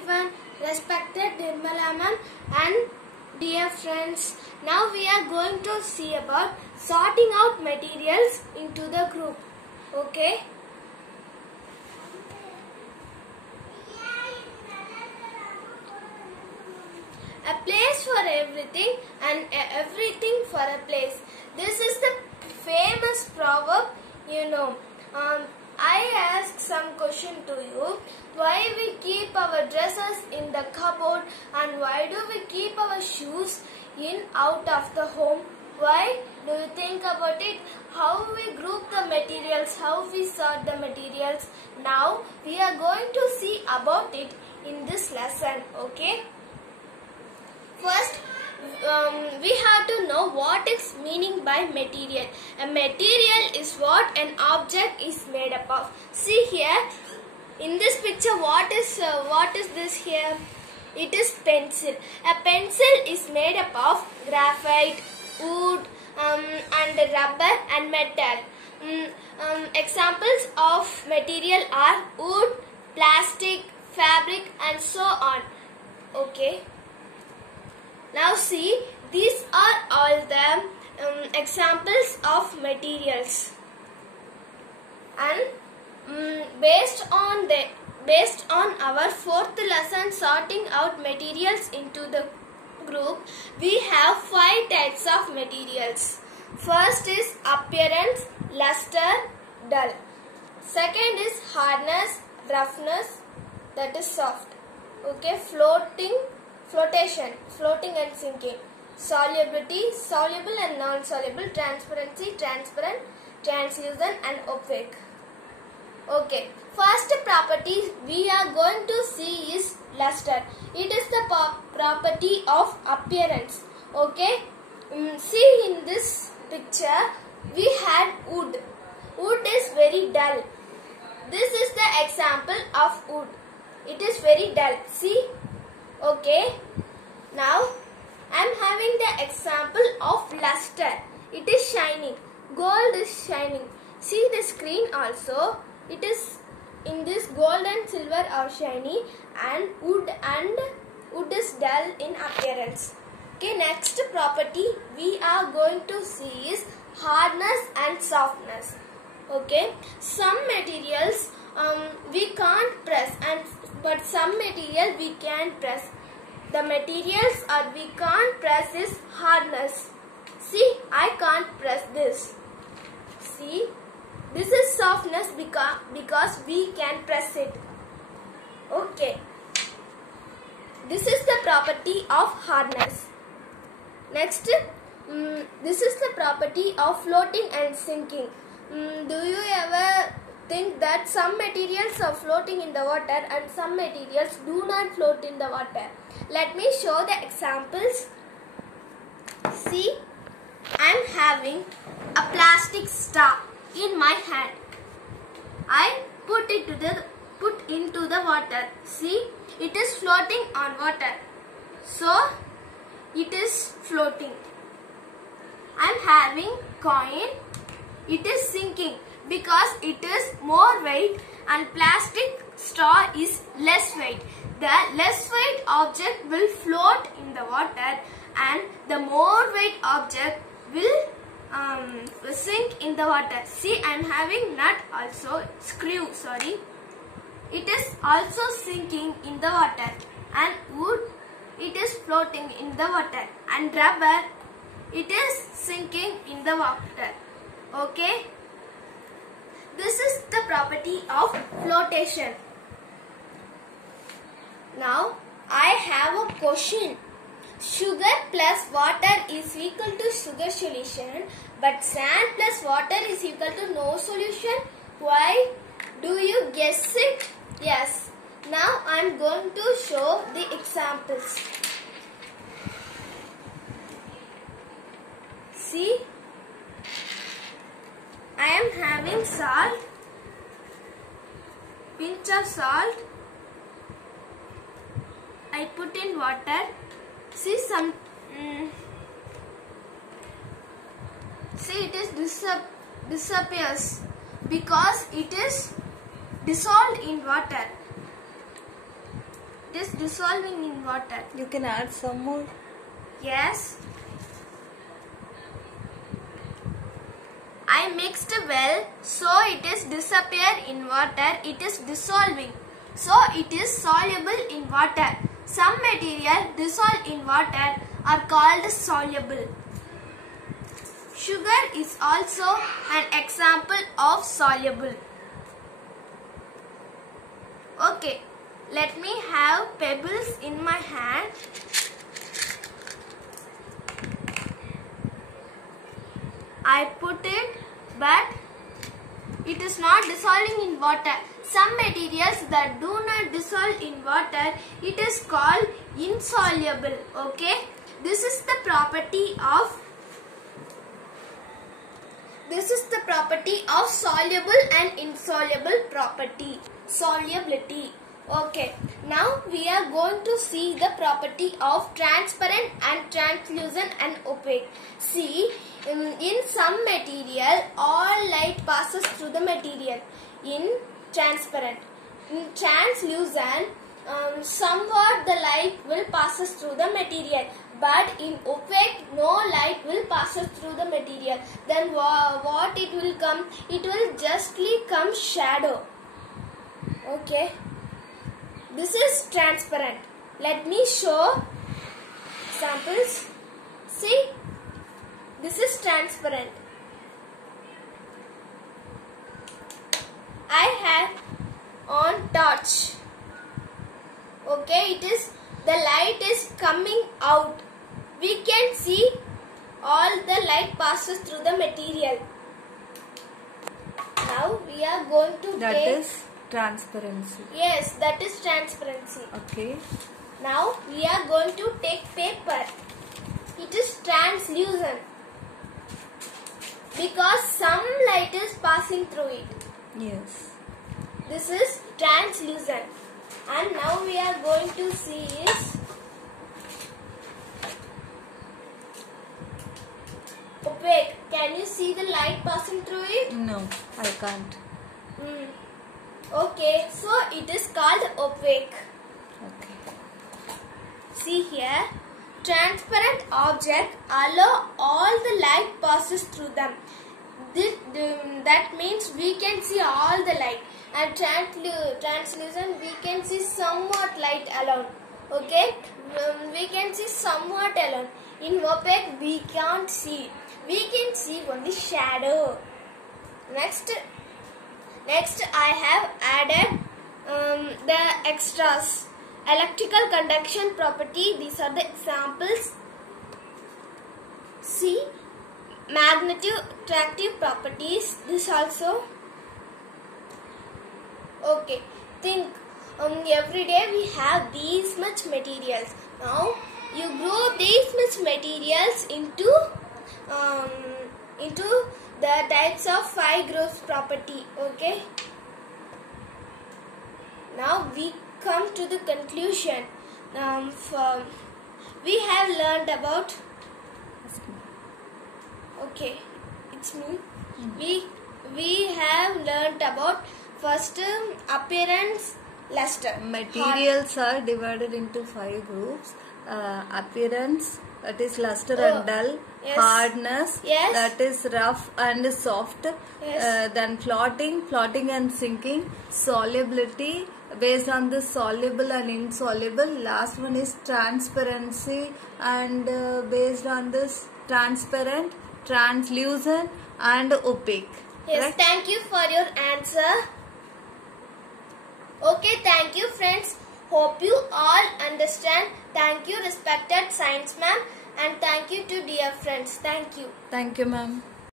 everyone, respected Nirmala ma'am and dear friends. Now we are going to see about sorting out materials into the group. Okay. A place for everything and everything for a place. This is the famous proverb, I ask some question to you. Why we keep our dresses in the cupboard and why do we keep our shoes in out of the home? Why? Do you think about it? How we group the materials, how we sort the materials. Now we are going to see about it in this lesson. Okay. First, we have to know what is meaning by material. A material is what an object is made up of. See here, in this picture, what is this here? It is pencil. A pencil is made up of graphite, wood, and rubber and metal. Examples of material are wood, plastic, fabric, and so on. Okay. Now see, these are all the examples of materials, and based on our fourth lesson, sorting out materials into the group, we have 5 types of materials. First is appearance, luster, dull. Second is hardness, roughness, that is soft. Okay, flotation, floating and sinking. Solubility, soluble and non-soluble. Transparency, transparent, translucent and opaque. Okay, first property we are going to see is luster. It is the property of appearance. Okay, see in this picture we had wood. Wood is very dull. This is the example of wood. It is very dull. See. Okay, now I am having the example of luster. It is shining. Gold is shining. See the screen also. It is in this gold and silver are shiny, and wood is dull in appearance. Okay, next property we are going to see is hardness and softness. Okay, some materials we can't press, but some material we can press. The materials we can't press is hardness. See, I can't press this. See, this is softness because we can press it. Okay, this is the property of hardness. Next, this is the property of floating and sinking. Do you ever think that some materials are floating in the water and some materials do not float in the water? Let me show the examples. See, I am having a plastic star in my hand. I put into the water. See, it is floating on water. So, it is floating. I am having coin. It is sinking because it is more weight and plastic straw is less weight. The less weight object will float in the water and the more weight object will sink in the water. See, I am having nut also, screw, sorry. It is also sinking in the water, and wood, it is floating in the water, and rubber, it is sinking in the water. Okay. This is the property of flotation. Now, I have a question. Sugar plus water is equal to sugar solution, but sand plus water is equal to no solution. Why? Do you guess it? Yes. Now, I am going to show the examples. See? I am having salt, pinch of salt. I put in water. See see it is disappears because it is dissolved in water. It is dissolving in water. You can add some more. Yes. I mixed well, so it is disappear in water. It is dissolving, so it is soluble in water. Some material dissolved in water are called soluble. Sugar is also an example of soluble. Okay, let me have pebbles in my hand. I put it, but it is not dissolving in water. Some materials that do not dissolve in water, it is called insoluble. Okay, this is the property of soluble and insoluble property. Solubility. Okay, now we are going to see the property of transparent and translucent and opaque. See, in some material, all light passes through the material. In transparent, in translucent, somewhat the light will passes through the material. But in opaque, no light will passes through the material. Then what it will come? It will justly come shadow. Okay. This is transparent. Let me show samples. See, this is transparent. I have on torch. Okay, the light is coming out. We can see all the light passes through the material. Now we are going to That take... is transparency. Yes, that is transparency. Okay. Now we are going to take paper. It is translucent because some light is passing through it. Yes. This is translucent. And now we are going to see is opaque. Can you see the light passing through it? No, I can't. Okay, so it is called opaque. Okay. See here, transparent object allow all the light passes through them. That means we can see all the light. And translucent, we can see somewhat light alone. Okay, we can see somewhat alone. In opaque, we can't see. We can see only shadow. Next I have added the extras. Electrical conduction property. These are the examples. See, magnetic attractive properties. This also. Okay, think every day we have these much materials. Now you group these much materials into the types of 5 groups property. Okay. Now we come to the conclusion. We have learned about. Okay, it's me. We have learned about first appearance, luster. Materials are divided into 5 groups. Appearance, that is luster and dull. Yes. Hardness, Yes. that is rough and soft. Yes. Then floating and sinking. Solubility, based on the soluble and insoluble. Last one is transparency, and based on this transparent, translucent and opaque. Yes, Right? thank you for your answer. Okay, thank you friends. Hope you all understand. Thank you respected science ma'am, and thank you to dear friends. Thank you. Thank you, ma'am.